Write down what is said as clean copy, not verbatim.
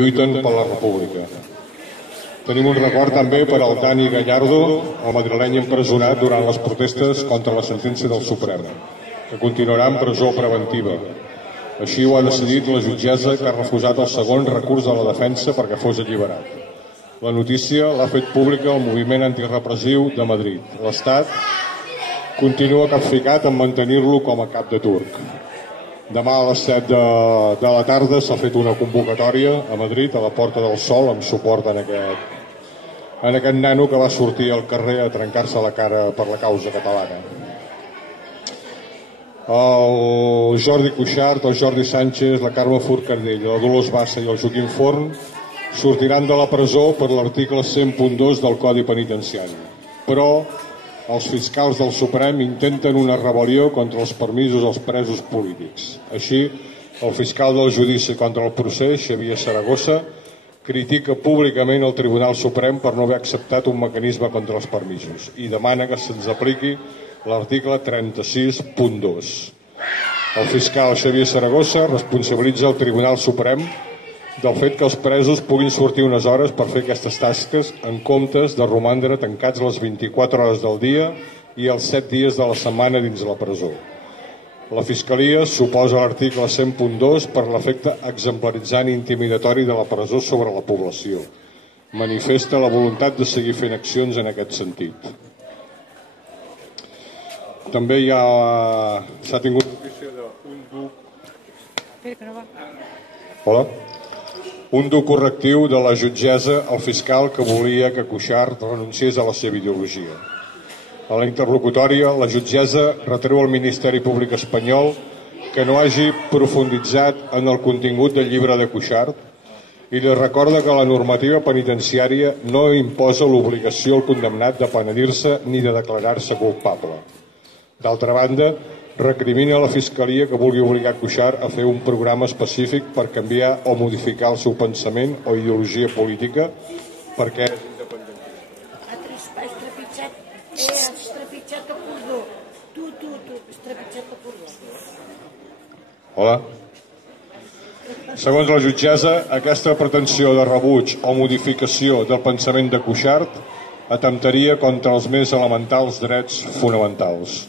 lluiten per la república. Tenim un record també per al Dani Gallardo, el madrileny empresonat durant les protestes contra la sentència del Suprem, que continuarà en presó preventiva. Així ho ha decidit la jutgessa, que ha refusat el segon recurs de la defensa perquè fos alliberat. La notícia l'ha fet pública el moviment antirepressiu de Madrid. L'Estat continua capficat en mantenir-lo com a cap de turc. Demà a les 7 de la tarda s'ha fet una convocatòria a Madrid, a la Porta del Sol, amb suport en aquest nano que va sortir al carrer a trencar-se la cara per la causa catalana. El Jordi Cuixart, el Jordi Sánchez, la Carme Forcadell, la Dolors Bassa i el Joaquim Forn sortiran de la presó per l'article 100.2 del Codi Penitenciari. Però els fiscals del Suprem intenten una rebel·lió contra els permisos als presos polítics. Així, el fiscal del judici contra el procés, Xavier Saragossa, critica públicament el Tribunal Suprem per no haver acceptat un mecanisme contra els permisos i demana que se'ns apliqui l'article 36.2. El fiscal Xavier Saragossa responsabilitza el Tribunal Suprem del fet que els presos puguin sortir unes hores per fer aquestes tasques en comptes de romandre tancats les 24 hores del dia i els 7 dies de la setmana dins la presó. La Fiscalia s'oposa a l'article 100.2 per l'efecte exemplaritzant i intimidatori de la presó sobre la població. Manifesta la voluntat de seguir fent accions en aquest sentit. També s'ha tingut notícia d'un dur correctiu de la jutgessa al fiscal que volia que Cuixart renunciés a la seva ideologia. A la interlocutòria, la jutgessa retreu al Ministeri Públic espanyol que no hagi profunditzat en el contingut del llibre de Cuixart i li recorda que la normativa penitenciària no imposa l'obligació al condemnat de penedir-se ni de declarar-se culpable. D'altra banda, recrimina a la Fiscalia que vulgui obligar Cuixart a fer un programa específic per canviar o modificar el seu pensament o ideologia política perquè és independentista. Has trepitjat el cordó. Tu, has trepitjat el cordó. Hola. Segons la jutgessa, aquesta pretensió de rebuig o modificació del pensament de Cuixart atemptaria contra els més elementals drets fonamentals.